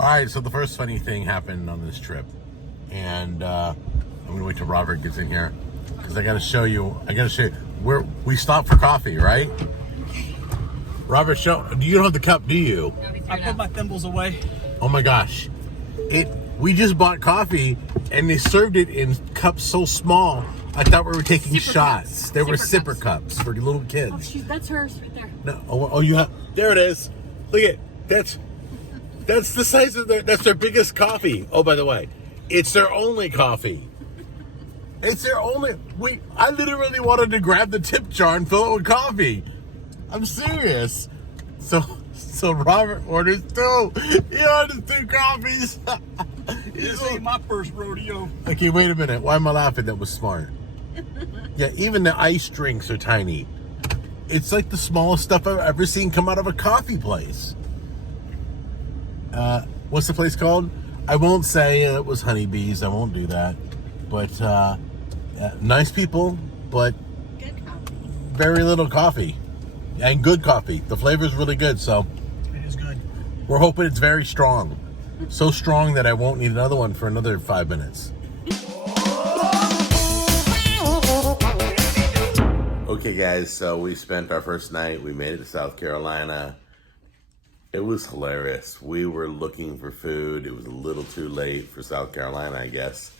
All right, so the first funny thing happened on this trip, and I'm gonna wait till Robert gets in here because I gotta show you where we stopped for coffee, right? Robert, you don't have the cup, do you? I put my thimbles away. Oh my gosh, we just bought coffee and they served it in cups so small. I thought we were taking shots. They were sipper cups for little kids. Oh, that's hers right there. No, oh, you have. There it is. Look at that's the size of that's their biggest coffee. Oh, by the way, it's their only coffee. It's their only. I literally wanted to grab the tip jar and fill it with coffee. I'm serious. So Robert orders two. He orders two coffees. This ain't my first rodeo. Okay, wait a minute. Why am I laughing? That was smart. Yeah, even the ice drinks are tiny. It's like the smallest stuff I've ever seen come out of a coffee place. What's the place called? I won't say it was Honeybees. I won't do that. But nice people, but Good coffee. very little coffee. And good coffee. The flavor is really good, so It is good. we're hoping it's very strong. So strong that I won't need another one for another 5 minutes. Okay, guys, so we spent our first night. We made it to South Carolina. It was hilarious. We were looking for food. It was a little too late for South Carolina, I guess.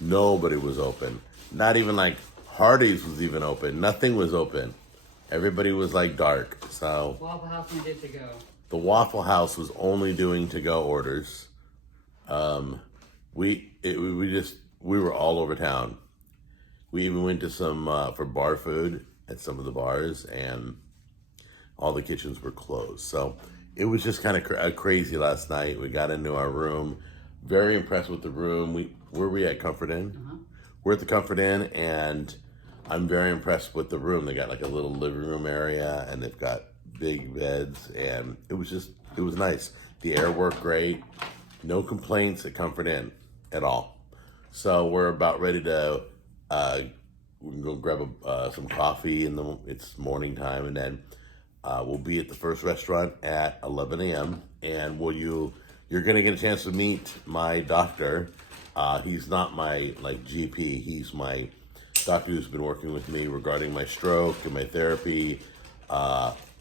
Nobody was open. Not even like Hardee's was even open. Nothing was open. Everybody was like dark. So Waffle House we did to go. the Waffle House was only doing to-go orders. We were all over town. We even went to some for bar food at some of the bars, and all the kitchens were closed. So it was just kind of crazy last night. We got into our room. Very impressed with the room. Where we at Comfort Inn? We're at the Comfort Inn, and I'm very impressed with the room. They got like a little living room area, and they've got big beds, and it was nice. The air worked great. No complaints at Comfort Inn at all. So we're about ready to we can go grab some coffee, and it's morning time, and then we'll be at the first restaurant at 11 a.m. And you're gonna get a chance to meet my doctor. He's not my GP. He's my doctor who's been working with me regarding my stroke and my therapy.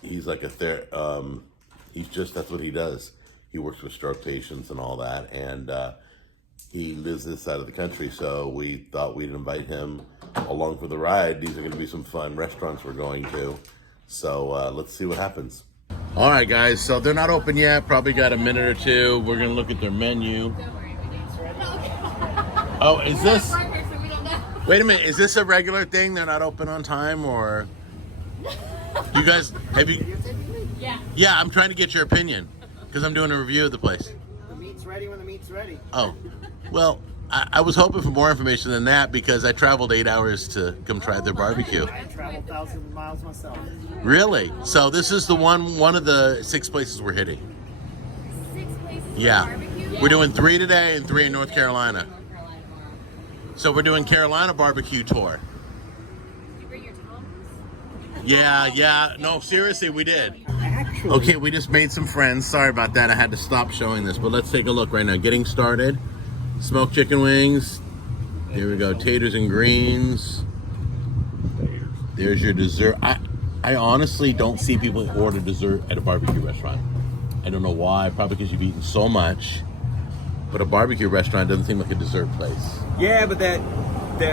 He's like that's what he does. He works with stroke patients and all that, and he lives this side of the country, so we thought we'd invite him along for the ride. These are going to be some fun restaurants we're going to, so let's see what happens. All right, guys, so they're not open yet. Probably got a minute or two. We're going to look at their menu. Oh, is this... Wait a minute, is this a regular thing? They're not open on time, or... You guys, have you... Yeah, I'm trying to get your opinion, because I'm doing a review of the place. The meat's ready when the meat's ready. Oh, well, I was hoping for more information than that, because I traveled 8 hours to come try their barbecue. I traveled thousands of miles myself. Really? So this is the one of the 6 places we're hitting. 6 places Yeah. for barbecue? We're doing 3 today and 3 in North Carolina. So we're doing Carolina barbecue tour. Did you bring your tongs? Yeah. No, seriously, we did. Actually, Okay, we just made some friends. Sorry about that. I had to stop showing this, but let's take a look right now. Getting started. Smoked chicken wings. There we go. Taters and greens. There's your dessert. I honestly don't see people order dessert at a barbecue restaurant. I don't know why. Probably because you've eaten so much. But a barbecue restaurant doesn't seem like a dessert place. Yeah, but that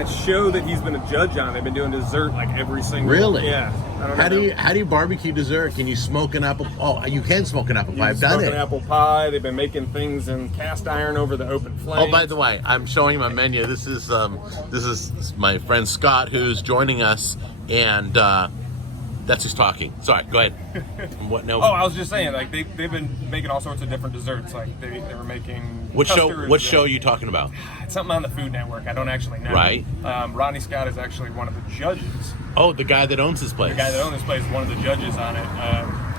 show that he's been a judge on, they've been doing dessert like every single. Really? Yeah. I don't know. How do you barbecue dessert? Can you smoke an apple? Oh, you can smoke an apple pie. I've done Smoking it. apple pie. They've been making things in cast iron over the open flame. Oh, by the way, I'm showing my menu. This is my friend Scott, who's joining us, and that's who's talking. Sorry, go ahead. What? No. Oh, I was just saying, like they've been making all sorts of different desserts. Like they were making. What show? custards What show are and- you talking about? It's something on the Food Network. I don't actually know. Right. Rodney Scott is actually one of the judges. Oh, the guy that owns this place. The guy that owns this place is one of the judges on it.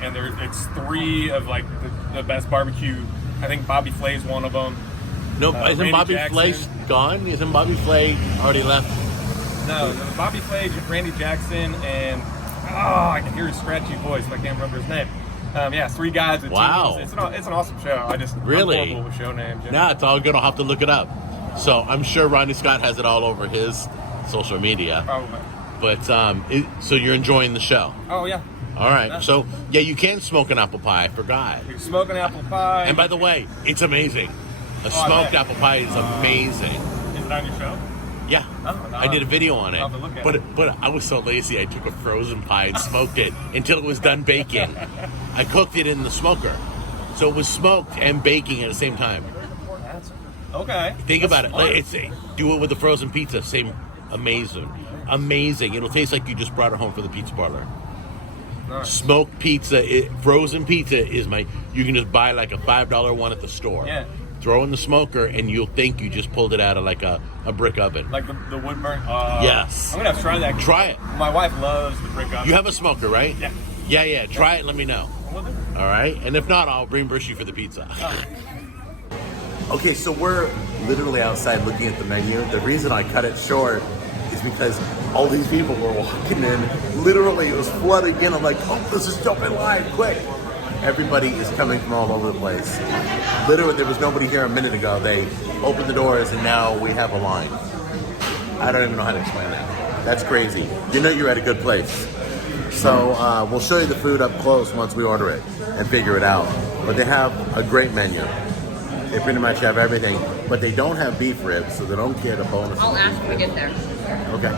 And it's 3 of like the best barbecue. I think Bobby Flay's one of them. No, isn't Randy Bobby Jackson. Flay gone? Isn't Bobby Flay already left? No, Bobby Flay, Randy Jackson, and I can hear his scratchy voice, but I can't remember his name. Yeah, 3 guys with Wow. teams. It's an awesome show. Really? I'm horrible with show names. Yeah. Nah, it's all good. I'll have to look it up. So I'm sure Rodney Scott has it all over his social media. Probably. But so you're enjoying the show. Oh yeah. All right. So yeah, you can smoke an apple pie. I forgot. You're smoking apple pie. And by the way, it's amazing. A I smoked bet. apple pie is amazing. Is it on your show? Yeah, Oh, no. I did a video on it. I'll have to look at it. But I was so lazy. I took a frozen pie and smoked it until it was done baking. I cooked it in the smoker, so it was smoked and baking at the same time. Okay. Think That's about it. smart. Do it with the frozen pizza. Same, amazing. It'll taste like you just brought it home from the pizza parlor. Nice. Smoked pizza, frozen pizza is you can just buy like a $5 one at the store. Yeah. Throw in the smoker and you'll think you just pulled it out of like a brick oven. Like the wood burn. Yes. I'm gonna have to try that. Try it. My wife loves the brick oven. You have a smoker, right? Yeah. Yeah. Try it and let me know. Will do. All right? And if not, I'll bring Brisky for the pizza. Okay, so we're literally outside looking at the menu. The reason I cut it short is because all these people were walking in. Literally, it was flooding in. I'm like, oh, let's just jump in line, quick. Everybody is coming from all over the place. Literally, there was nobody here a minute ago. They opened the doors and now we have a line. I don't even know how to explain that. That's crazy. You know you're at a good place. So we'll show you the food up close once we order it and figure it out. But they have a great menu. They pretty much have everything, but they don't have beef ribs, so they don't get a bonus. I'll ask when we get there. Okay.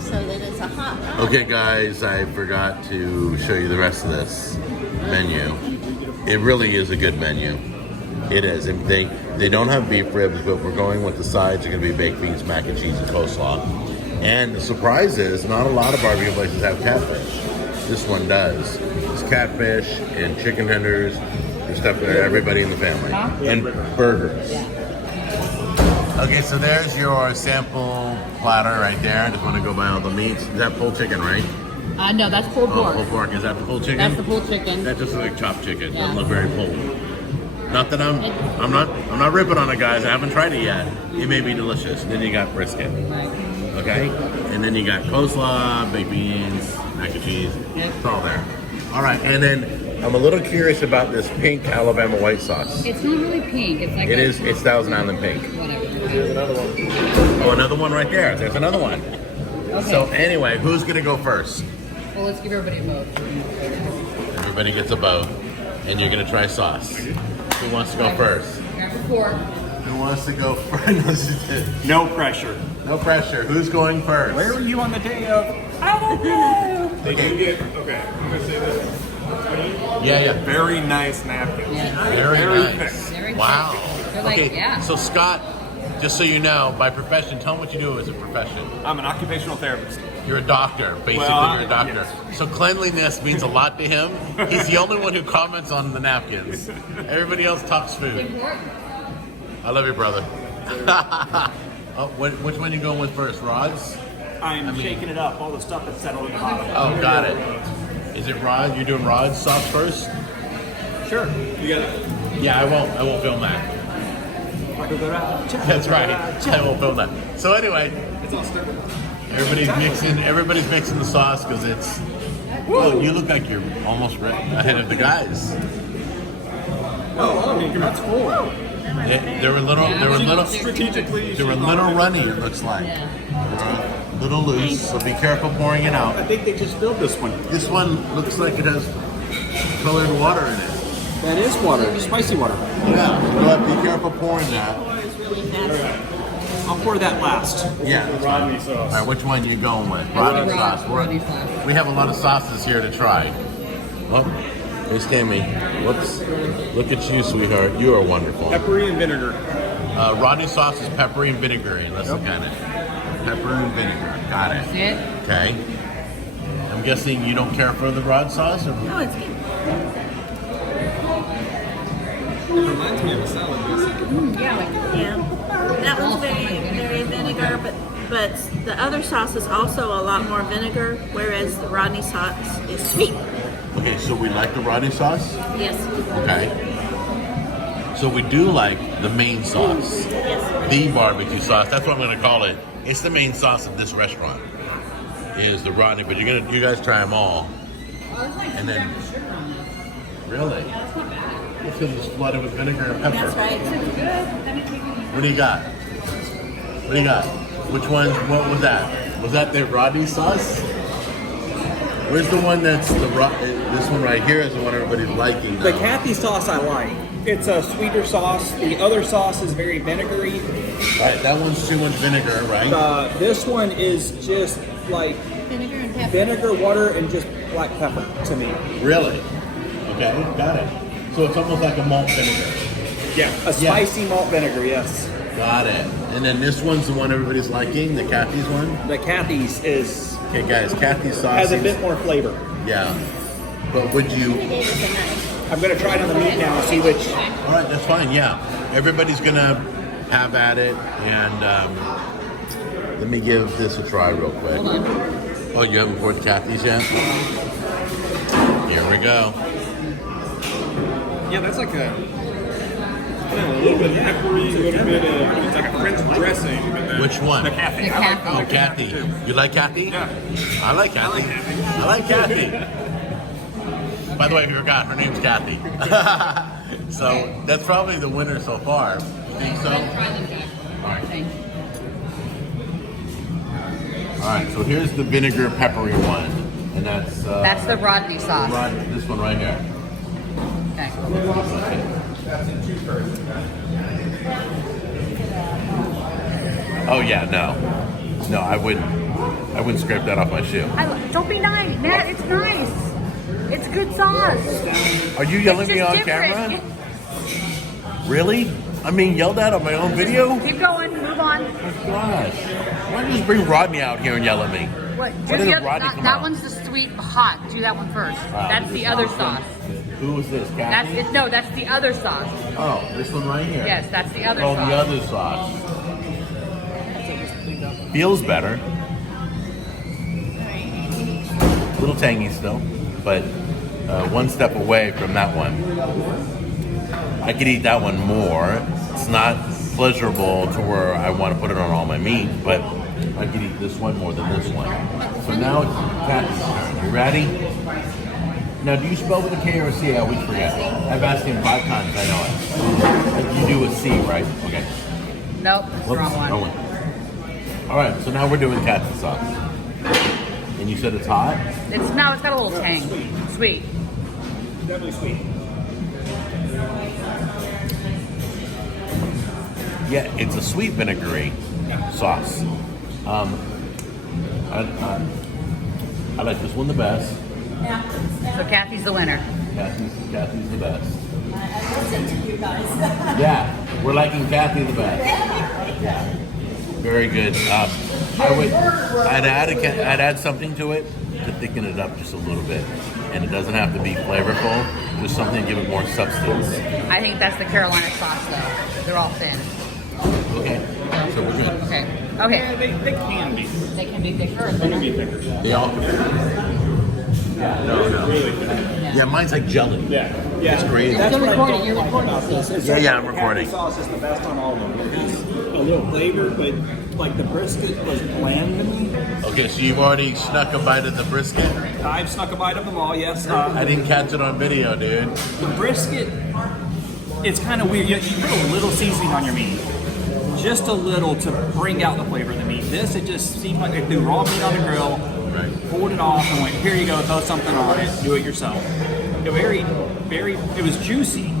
So then it's a hot dog. Okay, guys, I forgot to show you the rest of this menu. It really is a good menu. It is. And they don't have beef ribs, but we're going with the sides. They're going to be baked beans, mac and cheese, and coleslaw. And the surprise is, not a lot of barbecue places have catfish. This one does. It's catfish and chicken tenders and stuff for everybody in the family. And burgers. Okay, so there's your sample platter right there. I just want to go by all the meats. Is that pulled chicken, right? No, that's pulled Oh, pork. pulled pork. Is that the pulled chicken? That's the pulled chicken. That just looks like chopped chicken. Yeah. Doesn't look very pulled. Not that I'm not ripping on it, guys. I haven't tried it yet. It may be delicious. Then you got brisket. Okay? And then you got coleslaw, baked beans, mac and cheese. It's all there. All right, and then I'm a little curious about this pink Alabama white sauce. It's not really pink. It's like It is. It's Thousand Island pink. Whatever. Oh, another one right there. There's another one. Okay. So anyway, who's gonna go first? Well, let's give everybody a vote. Everybody gets a boat, and you're gonna try sauce. Who wants to go first? Grab the fork. Who wants to go first? No pressure. No pressure. Who's going first? Where were you on the day of? I don't know. Okay. Okay, I'm gonna say this. Yeah. Very nice napkins. Yeah. Very nice. Very Wow. They're like, Okay. yeah. So Scott, just so you know, by profession, tell them what you do as a profession. I'm an occupational therapist. You're a doctor, basically. Well, you're a doctor. yes. So cleanliness means a lot to him. He's the only one who comments on the napkins. Everybody else talks food. I love you, brother. Which one you going with first, Rod's? I'm shaking it up. All the stuff that's settled in the bottom. Oh, got it. Is it Rod? You're doing Rod's sauce first? Sure. You got it. Yeah, I won't film that. That's right. I won't film that. So anyway, It's all stirred. everybody's mixing the sauce because it's. Oh, you look like you're almost ahead of the guys. Oh, that's full. They were little Strategically. runny. It looks like. They were a little loose, so be careful pouring it I out. think they just filled this one. This one looks like it has colored water in it. That is water. Spicy water. Yeah, but be careful pouring that. I'll pour that last. Yeah. Rodney sauce. All right, which one are you going with? Rodney sauce. Rodney sauce. We have a lot of sauces here to try. Oh, here's Tammy. Whoops. Look at you, sweetheart. You are wonderful. Peppery and vinegar. Rodney sauce is peppery and vinegary. Let's look at it. Pepper and vinegar. Got it. That's it. Okay. I'm guessing you don't care for the Rod sauce? Or? Oh, it's good. It reminds me of a salad dressing. Yeah. Yeah, that one's very vinegar, but the other sauce is also a lot more vinegar, whereas the Rodney sauce is sweet. Okay, so we like the Rodney sauce? Yes. Okay. So we do like the main sauce. Yes. The barbecue sauce. That's what I'm going to call it. It's the main sauce of this restaurant. Is the Rodney, but you guys try them all. And then Really? It's because it's flooded with vinegar and pepper. That's right. What do you got? What do you got? Which one? What was that? Was that the Rodney sauce? Where's the one that's this one right here is the one everybody's liking now. The Cathy sauce I like. It's a sweeter sauce. The other sauce is very vinegary. Right, that one's too much vinegar, right? This one is just like Vinegar and pepper. vinegar, water, and just black pepper to me. Really? Okay, got it. So it's almost like a malt vinegar. Yeah, a spicy malt vinegar, yes. Got it. And then this one's the one everybody's liking, the Cathy's one. The Cathy's is Okay, guys, Cathy's sauce has a bit more flavor. Yeah. But would you? I'm gonna try it on the meat now and see which. All right, that's fine. Yeah, everybody's gonna have at it, and let me give this a try real quick. Hold on. Oh, you haven't poured the Cathy's yet? Here we go. Yeah, that's like a little bit peppery, a little bit of it's like a French dressing. But Which one? The Cathy. The I like- Cathy. Oh, Cathy. You like Cathy? Yeah. I like Cathy. I like Cathy. By the way, if you forgot, her name's Cathy. So that's probably the winner so far. You think so? Try them, Jack. All right. Thanks. All right. So here's the vinegar peppery one, and that's That's the Rodney sauce. this one right here. Okay. Oh yeah, no, I wouldn't scrape that off my shoe. Don't be nice, Matt. It's nice. It's good sauce. Are you yelling It's me just on different. camera? Really? I'm being yelled at on my own video? Keep going. Move on. Oh my gosh. Why don't you just bring Rodney out here and yell at me? What? Why Do didn't the other, Rodney that come that out? one's the sweet hot. Do that one first. That's the other sauce. Who was this? That's Cathy? it. No, that's the other sauce. Oh, this one right here. Yes, that's the other Oh, sauce. the other sauce. Feels better. A little tangy still, but one step away from that one. I could eat that one more. It's not pleasurable to where I want to put it on all my meat, but I could eat this one more than this one. So now it's Cathy's turn. You ready? Now, do you spell with a K or a C? I always forget. I've asked him 5 times. I know it. You do a C, right? Okay. Nope, that's the wrong one. Wrong one. All right, so now we're doing Cathy sauce. And you said it's hot? It's got a little tang. Sweet. Definitely sweet. Yeah, it's a sweet vinegary sauce. I like this one the best. So Cathy's the winner. Cathy's the best. Yeah, we're liking Cathy the best. Yeah. Very good. I'd add something to it to thicken it up just a little bit, and it doesn't have to be flavorful. Just something to give it more substance. I think that's the Carolina sauce, though. They're all thin. Okay, so we're good. Okay. Yeah, Okay. they can be. They can be thicker or They can thinner. be thicker. They all can. No. Really thick. Yeah, mine's like jelly. Yeah. It's crazy. That's You're what I recording, don't you're like recording. about this. It's Yeah, like I'm the recording. Cathy sauce is the best on all of them. It's a little flavor, but like the brisket was bland to me. Okay, so you've already snuck a bite of the brisket? I've snuck a bite of them all, yes. I didn't catch it on video, dude. The brisket, it's kind of weird. You put a little seasoning on your meat. Just a little to bring out the flavor of the meat. This, it just seemed like they threw raw meat on the grill, Right. pulled it off, and went, here you go, throw something on it, do it yourself. It was juicy,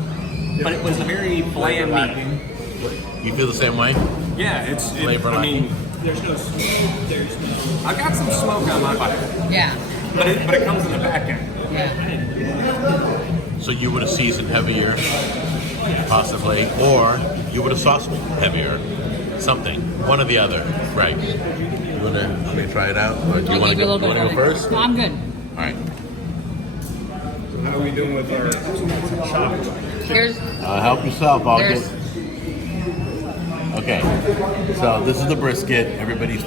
but it was a very bland meat. You feel the same way? Yeah, Flavor I mean, there's no smoke, there's no... I got some smoke on my bite, Yeah. but it comes in the back end. Yeah. So you would have seasoned heavier, possibly, or you would have sauced heavier. Something. One or the other. Right. You want to try it out? Or do you I'll want give to you a go, little bit. first? No, I'm good. All right. How are we doing with our chopped? Here's Help yourself. I'll There's- get... Okay. So this is the brisket. Everybody's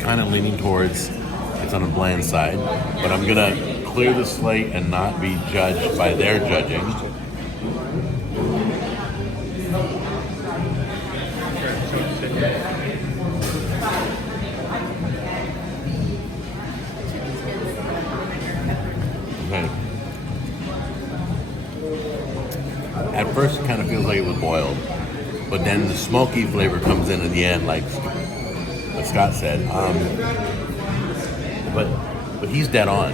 kind of leaning towards it's on a bland side. But I'm going to clear the slate and not be judged by their judging. Okay. boiled. But then the smoky flavor comes in at the end, like Scott said. But he's dead on.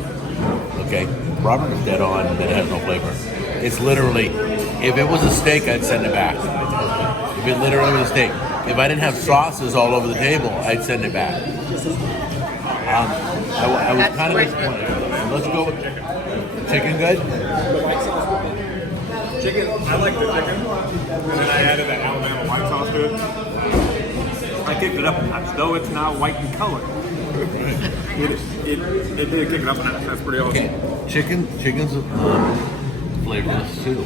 Okay, Robert is dead on that it has no flavor. It's literally, if it was a steak, I'd send it back. If it literally was a steak. If I didn't have sauces all over the table, I'd send it back. I was kind of disappointed. Let's go with chicken. Good? Chicken, I like the chicken. And then I added that Alabama white sauce to it. I kicked it up a notch, though it's now white in color. It did kick it up a notch. That's pretty awesome. Okay. Chicken's flavorless too.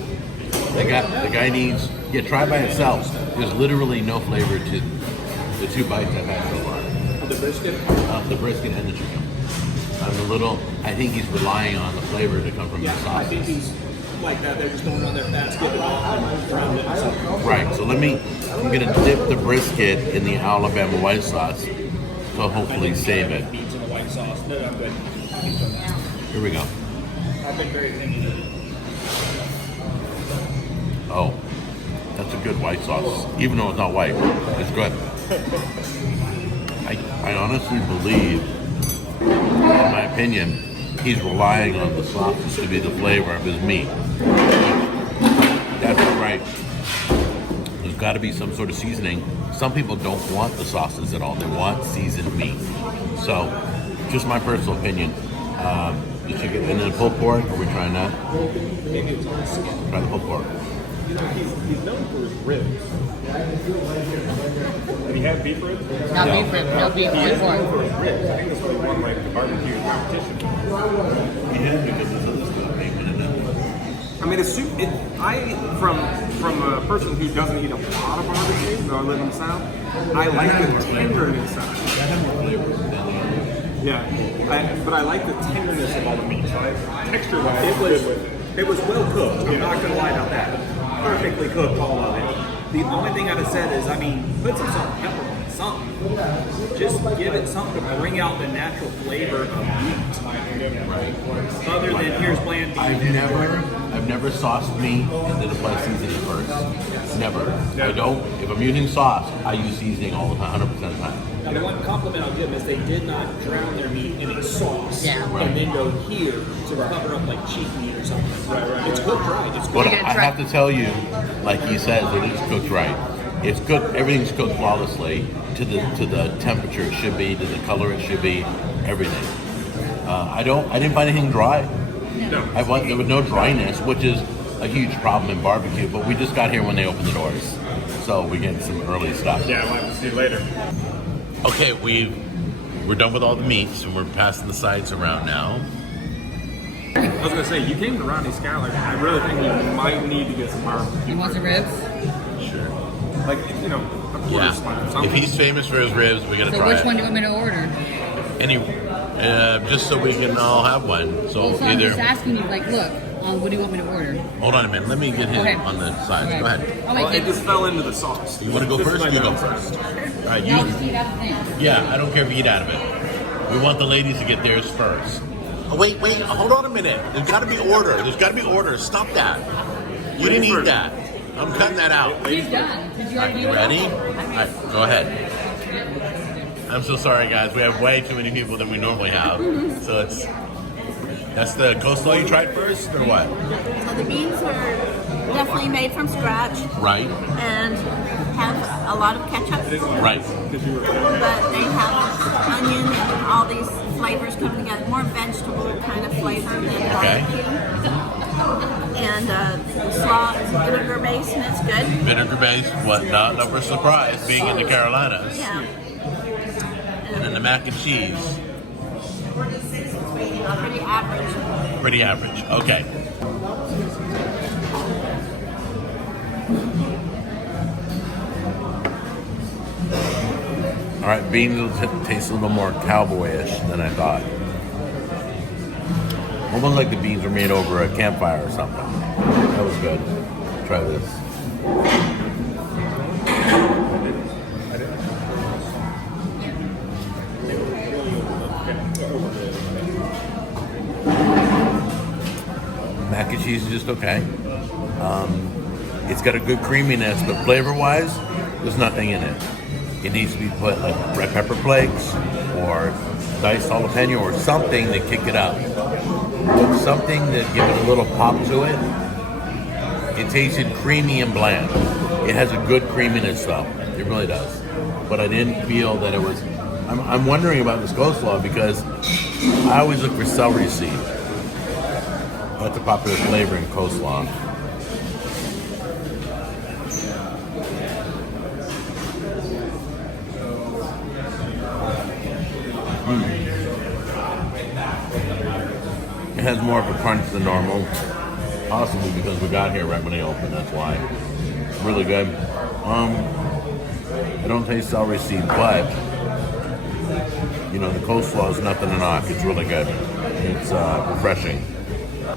The guy needs, try by itself. There's literally no flavor to the 2 bites I've had so far. The brisket? The brisket and the chicken. I think he's relying on the flavor to come from the sauces. I think he's like that. They're just throwing on their basket and around it. So. Right, so I'm gonna dip the brisket in the Alabama white sauce to hopefully save it. Beans in the white sauce. No, I'm good. Here we go. I've been very thinking. Oh, that's a good white sauce. Even though it's not white, it's good. I honestly believe, in my opinion, he's relying on the sauces to be the flavor of his meat. That's right. There's got to be some sort of seasoning. Some people don't want the sauces at all. They want seasoned meat. So, just my personal opinion. The chicken and then pulled pork. Are we trying that? Try the pulled pork. He's known for his ribs. Did he have beef ribs? Not beef rib, no beef, He is pork. known for his ribs. I think that's why he won like the barbecue competition. Yeah, because this other stuff ain't been enough. I mean, from a person who doesn't eat a lot of barbecue, though I live in the South, I like the tenderness of it. Yeah, but I like the tenderness of all the meat. So texture-wise, It good with it. was well cooked. I'm not gonna lie about that. Perfectly cooked, all of it. The only thing I'd have said is, put some salt and pepper on it, something. Just give it something to bring out the natural flavor of meat. Other than here's bland beef. I've never sauced meat and then applied seasoning first. Never. I don't. If I'm using sauce, I use seasoning all the time, 100% of the time. Now, the one compliment I'll give them is they did not drown their meat in a sauce Yeah. and then go here to cover up like cheap meat or something. Right. It's cooked right. It's But cooked. You're I gonna have to tell you, like he says, it is cooked right. It's cooked. Everything's cooked flawlessly to the temperature it should be, to the color it should be, everything. I didn't find anything dry. No. There was no dryness, which is a huge problem in barbecue. But we just got here when they opened the doors, so we get some early stuff. Yeah, we'll have to see later. Okay, we're done with all the meats and we're passing the sides around now. I was gonna say, you came to Rodney Skyler. I really think you might need to get some barbecue. You want some ribs? Sure. Like, a quarter slice or something. If he's famous for his ribs, we gotta So try which it. one do you want me to order? Just so we can all have one. So So I'm either. just asking you, like, look, what do you want me to order? Hold on a minute. Let me get his Okay. on the sides. Okay. Go ahead. Oh, Well, wait, it just fell into the sauce. You want to go This is first? my You go bad. first. All right. I'll just eat out the thing. Yeah, I don't care if you eat out of it. We want the ladies to get theirs first. Oh, wait. Hold on a minute. There's got to be order. There's got to be order. Stop that. You didn't eat that. I'm cutting that out. She's done. Did you All right, already you do it? ready? All right, go ahead. I'm so sorry, guys. We have way too many people than we normally have. So that's the coleslaw you tried first, or what? So the beans are definitely made from scratch Right, and have a lot of ketchup, right. but they have onion and all these flavors coming together, more vegetable kind of flavor than Okay. barbecue. And the slaw is vinegar based and it's good. Vinegar based, what? Not for surprise, being in the Carolinas. Yeah. And then the mac and cheese, Pretty average. pretty average. Okay. All right, beans will taste a little more cowboyish than I thought. Almost like the beans were made over a campfire or something. That was good. Try this. Mac and cheese is just okay. It's got a good creaminess, but flavor-wise, there's nothing in it. It needs to be put like red pepper flakes or diced jalapeno or something to kick it up. Something that give it a little pop to it. It tasted creamy and bland. It has a good creaminess though. It really does. But I didn't feel that it was. I'm wondering about this coleslaw because I always look for celery seed. That's a popular flavor in coleslaw. It has more of a crunch than normal, possibly because we got here right when they opened. That's why. Really good. I don't taste celery seed, but you know the coleslaw is nothing to knock. It's really good. It's refreshing.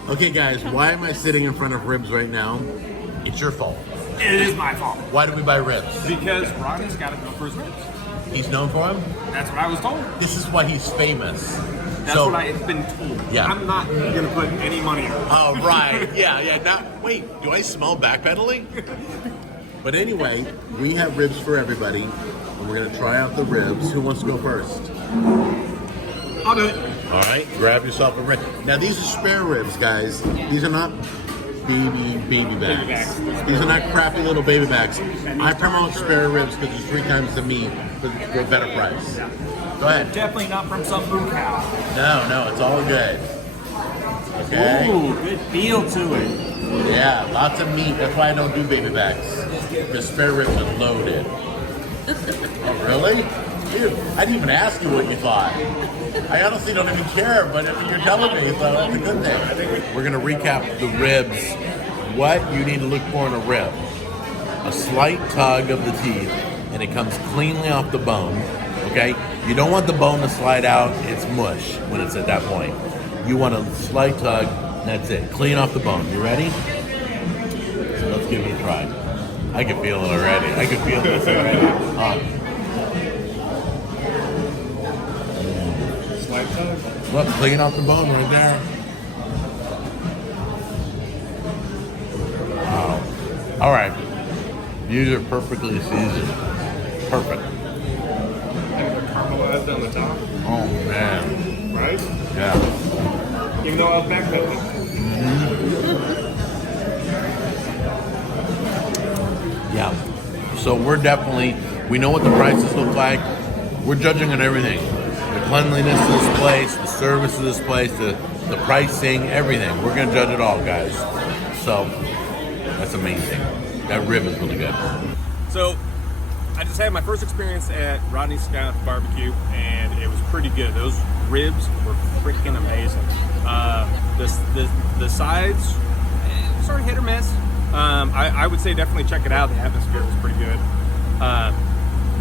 Okay, guys, why am I sitting in front of ribs right now? It's your fault. It is my fault. Why did we buy ribs? Because Rodney's got to go for his ribs. He's known for them. That's what I was told. This is why he's famous. That's what I've been told. Yeah. I'm not going to put any money on it. Oh, right. Yeah. Now, wait, do I smell backpedaling? But anyway, we have ribs for everybody, and we're going to try out the ribs. Who wants to go first? I'll do it. All right, grab yourself a rib. Now, these are spare ribs, guys. These are not baby backs. These are not crappy little baby backs. I promote spare ribs because it's 3 times the meat for a better price. Go ahead. Definitely not from some boo cow. No, it's all good. Okay. Ooh, good feel to it. Yeah, lots of meat. That's why I don't do baby backs. The spare ribs are loaded. Oh, really? Dude, I didn't even ask you what you thought. I honestly don't even care, but if you're telling me, so that's a good thing. We're going to recap the ribs. What you need to look for in a rib. A slight tug of the teeth, and it comes cleanly off the bone. Okay? You don't want the bone to slide out. It's mush when it's at that point. You want a slight tug, and that's it. Clean off the bone. You ready? So let's give it a try. I can feel it already. I can feel this already. Look, clean off the bone right there. Wow. All right. These are perfectly seasoned. Perfect. And they're caramelized on the top. Oh, man. Right? Yeah. Even though I was backpedaling. Yeah. So we know what the prices look like. We're judging on everything. The cleanliness of this place, the service of this place, the pricing, everything. We're going to judge it all, guys. So, that's amazing. That rib is really good. So, I just had my first experience at Rodney's Scott Barbecue, and it was pretty good. Those ribs were freaking amazing. The sides, sort of hit or miss. I would say definitely check it out. The atmosphere was pretty good.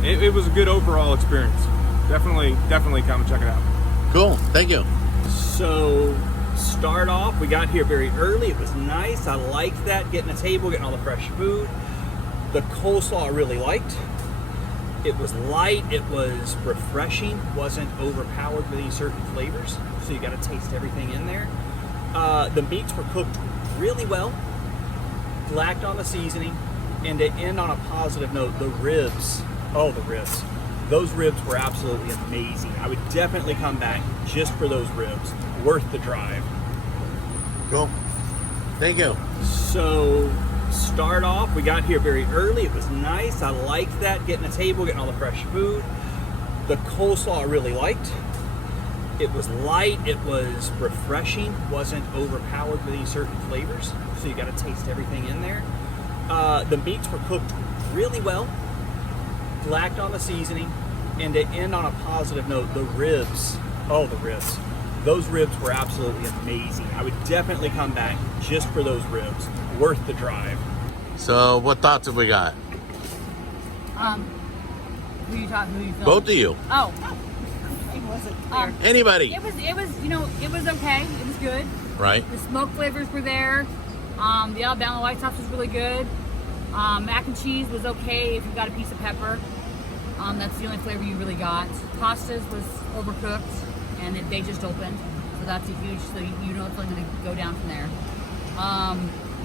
It was a good overall experience. Definitely come and check it out. Cool. Thank you. So, start off, we got here very early. It was nice. I liked that, getting a table, getting all the fresh food. The coleslaw I really liked. It was light, it was refreshing, wasn't overpowered with any certain flavors, so you got to taste everything in there. The meats were cooked really well, lacked on the seasoning, and to end on a positive note, the ribs. Those ribs were absolutely amazing. I would definitely come back just for those ribs. Worth the drive. Cool. Thank you. So, start off, we got here very early. It was nice. I liked that, getting a table, getting all the fresh food. The coleslaw I really liked. It was light, it was refreshing, wasn't overpowered with any certain flavors, so you got to taste everything in there. The meats were cooked really well, lacked on the seasoning, and to end on a positive note, the ribs. Those ribs were absolutely amazing. I would definitely come back just for those ribs. Worth the drive. So, what thoughts have we got? Who you talking? Who you filming? Both of you. Oh. Anybody. It was okay. It was good. Right. The smoke flavors were there. The Alabama white sauce was really good. Mac and cheese was okay if you got a piece of pepper. That's the only flavor you really got. Pastas was overcooked, and they just opened, so that's a huge. So you know it's only going to go down from there.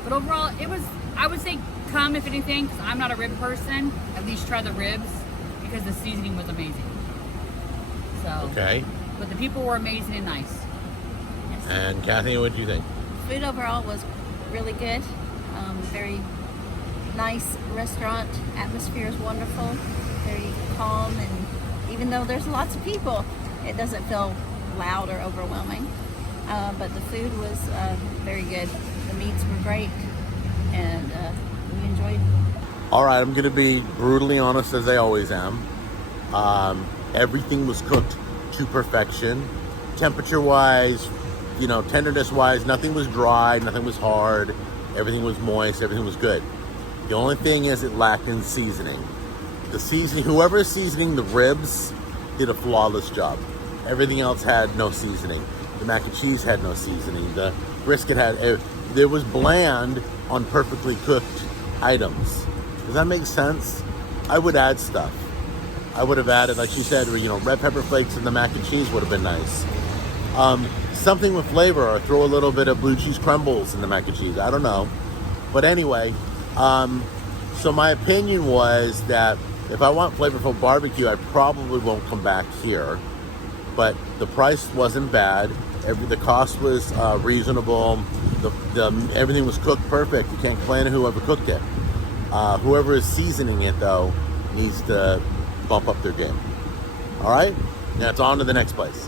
But overall, it was, I would say, come, if anything, because I'm not a rib person, at least try the ribs because the seasoning was amazing. So, Okay. but the people were amazing and nice. And Kathy, what do you think? Food overall was really good. Very nice restaurant. Atmosphere is wonderful. Very calm, and even though there's lots of people, it doesn't feel loud or overwhelming. But the food was very good. The meats were great, and we enjoyed. All right, I'm going to be brutally honest, as I always am. Everything was cooked to perfection. Temperature-wise, you know, tenderness-wise, nothing was dry, nothing was hard. Everything was moist, everything was good. The only thing is it lacked in seasoning. The seasoning, whoever is seasoning the ribs did a flawless job. Everything else had no seasoning. The mac and cheese had no seasoning. The brisket had, there was bland on perfectly cooked items. Does that make sense? I would add stuff. I would have added, like she said, you know, red pepper flakes in the mac and cheese would have been nice. Something with flavor, or throw a little bit of blue cheese crumbles in the mac and cheese. I don't know. But anyway, so my opinion was that if I want flavorful barbecue, I probably won't come back here. But the price wasn't bad. The cost was reasonable. Everything was cooked perfect. You can't complain to whoever cooked it. Whoever is seasoning it, though, needs to bump up their game. All right? Now it's on to the next place.